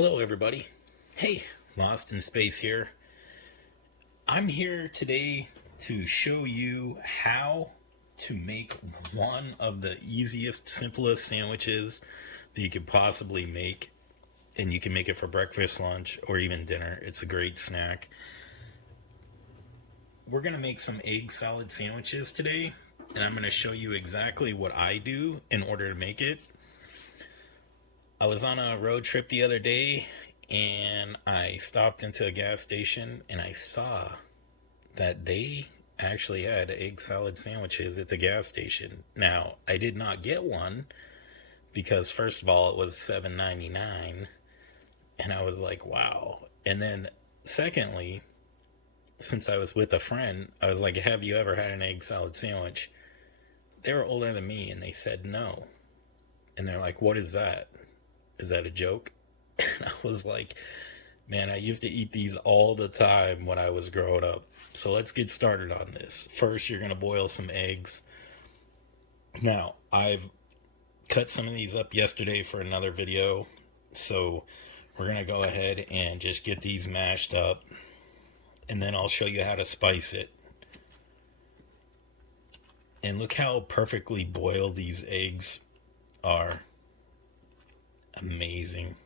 Hello, everybody. Hey, Lost in Space here. I'm here today to show you how to make one of the easiest, simplest sandwiches that you could possibly make. And you can make it for breakfast, lunch, or even dinner. It's a great snack. We're going to make some egg salad sandwiches today, and I'm going to show you exactly what I do in order to make it. I was on a road trip the other day and I stopped into a gas station and I saw that they actually had egg salad sandwiches at the gas station. Now, I did not get one because first of all it was $7.99 and I was like, wow. And then secondly, since I was with a friend, I was like, have you ever had an egg salad sandwich? They were older than me and they said no. And they're like, what is that? Is that a joke? And I was like, man, I used to eat these all the time when I was growing up. So let's get started on this. First, you're going to boil some eggs. Now, I've cut some of these up yesterday for another video. So we're going to go ahead and just get these mashed up. And then I'll show you how to spice it. And look how perfectly boiled these eggs are. Amazing.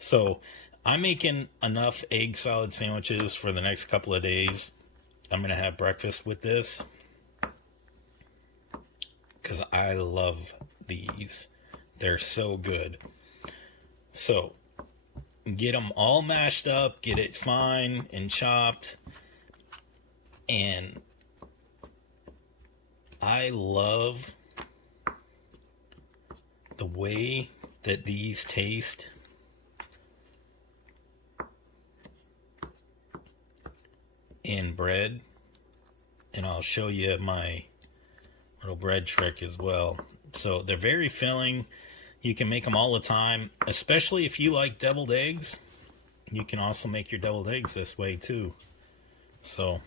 So I'm making enough egg salad sandwiches for the next couple of days. I'm going to have breakfast with this because I love these. They're so good. So get them all mashed up, get it fine and chopped. And I love the way that these taste. In bread, and I'll show you my little bread trick as well. So they're very filling. You can make them all the time, especially if you like deviled eggs. You can also make your deviled eggs this way too. So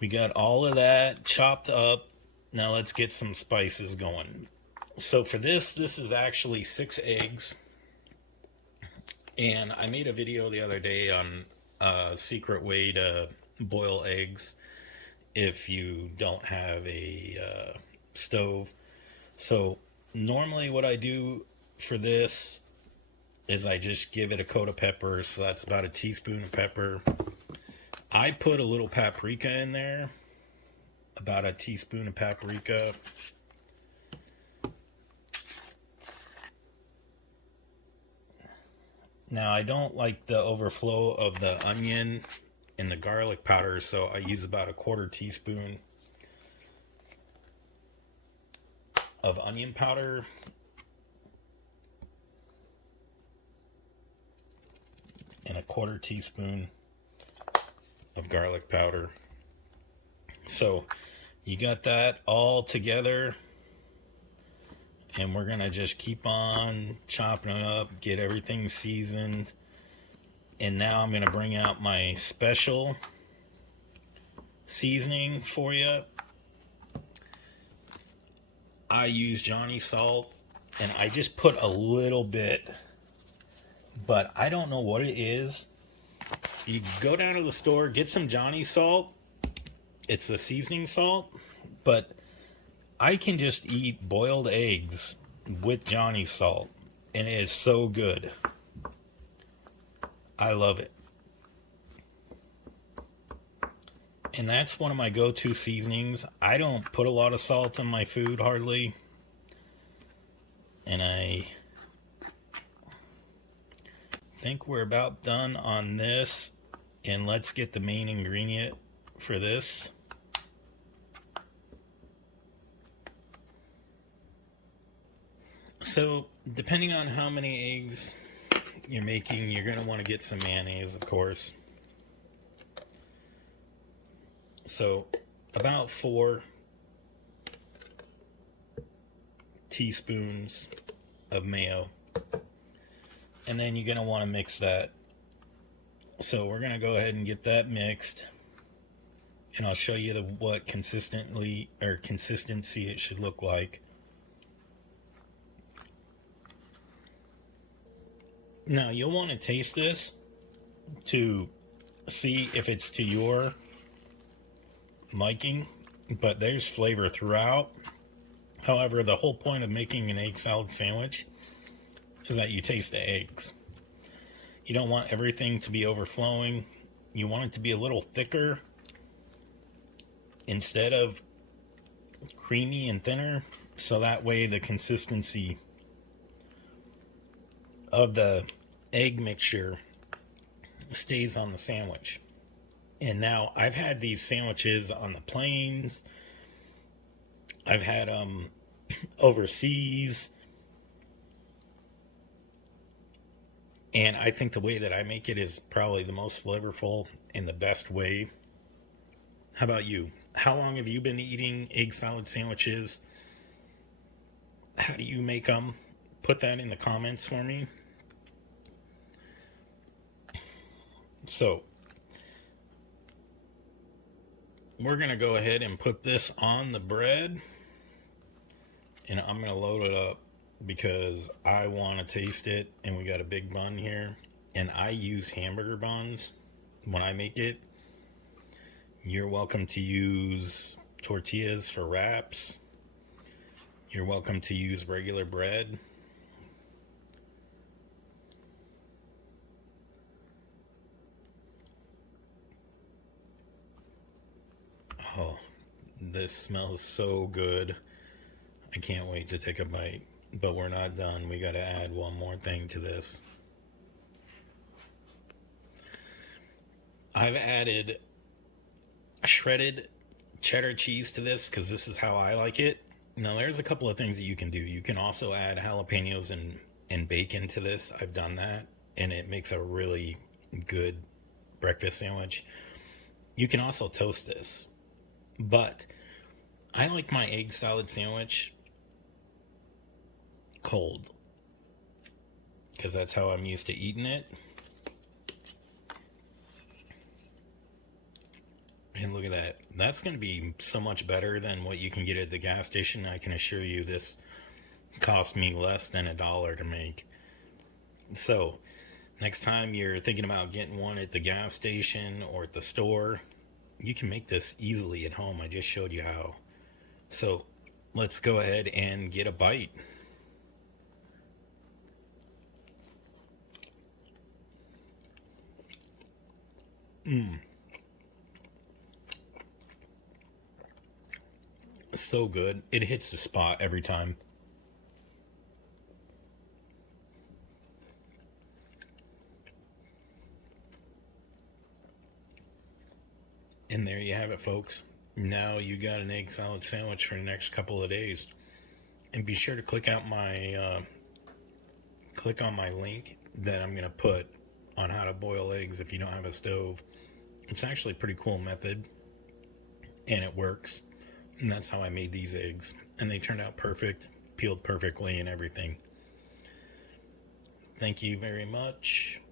we got all of that chopped up. Now let's get some spices going. So for this is actually 6 eggs. And I made a video the other day on a secret way to boil eggs if you don't have a stove. So normally what I do for this is I just give it a coat of pepper. So that's about a teaspoon of pepper. I put a little paprika in there, about a teaspoon of paprika. Now, I don't like the overflow of the onion and the garlic powder, so I use about a 1/4 teaspoon of onion powder. And a 1/4 teaspoon of garlic powder. So, you got that all together. And we're going to just keep on chopping it up, get everything seasoned. And now I'm going to bring out my special seasoning for you. I use Johnny salt, and I just put a little bit, but I don't know what it is. You go down to the store, get some Johnny salt. It's the seasoning salt, but I can just eat boiled eggs with Johnny salt, and it is so good. I love it. And that's one of my go-to seasonings. I don't put a lot of salt in my food, hardly. And I think we're about done on this. And let's get the main ingredient for this. So, depending on how many eggs you're making, you're going to want to get some mayonnaise, of course. So, about 4 teaspoons of mayo. And then you're going to want to mix that. So, we're going to go ahead and get that mixed. And I'll show you what consistency it should look like. Now you'll want to taste this to see if it's to your liking, but there's flavor throughout. However, the whole point of making an egg salad sandwich is that you taste the eggs. You don't want everything to be overflowing. You want it to be a little thicker instead of creamy and thinner, so that way the consistency of the egg mixture stays on the sandwich. And now I've had these sandwiches on the plains. I've had them overseas. And I think the way that I make it is probably the most flavorful and the best way. How about you? How long have you been eating egg salad sandwiches? How do you make them? Put that in the comments for me. So, we're going to go ahead and put this on the bread. And I'm going to load it up because I want to taste it. And we got a big bun here. And I use hamburger buns when I make it. You're welcome to use tortillas for wraps. You're welcome to use regular bread. Oh, this smells so good. I can't wait to take a bite. But we're not done. We got to add one more thing to this. I've added shredded cheddar cheese to this because this is how I like it. Now, there's a couple of things that you can do. You can also add jalapenos and bacon to this. I've done that, and it makes a really good breakfast sandwich. You can also toast this, but I like my egg salad sandwich cold because that's how I'm used to eating it. And look at that. That's going to be so much better than what you can get at the gas station. I can assure you this cost me less than $1 to make. So, next time you're thinking about getting one at the gas station or at the store, you can make this easily at home. I just showed you how. So, let's go ahead and get a bite. So good. It hits the spot every time. And there you have it, folks. Now you got an egg salad sandwich for the next couple of days. And be sure to click on my link that I'm going to put on how to boil eggs if you don't have a stove. It's actually a pretty cool method, and it works. And that's how I made these eggs. And they turned out perfect, peeled perfectly and everything. Thank you very much.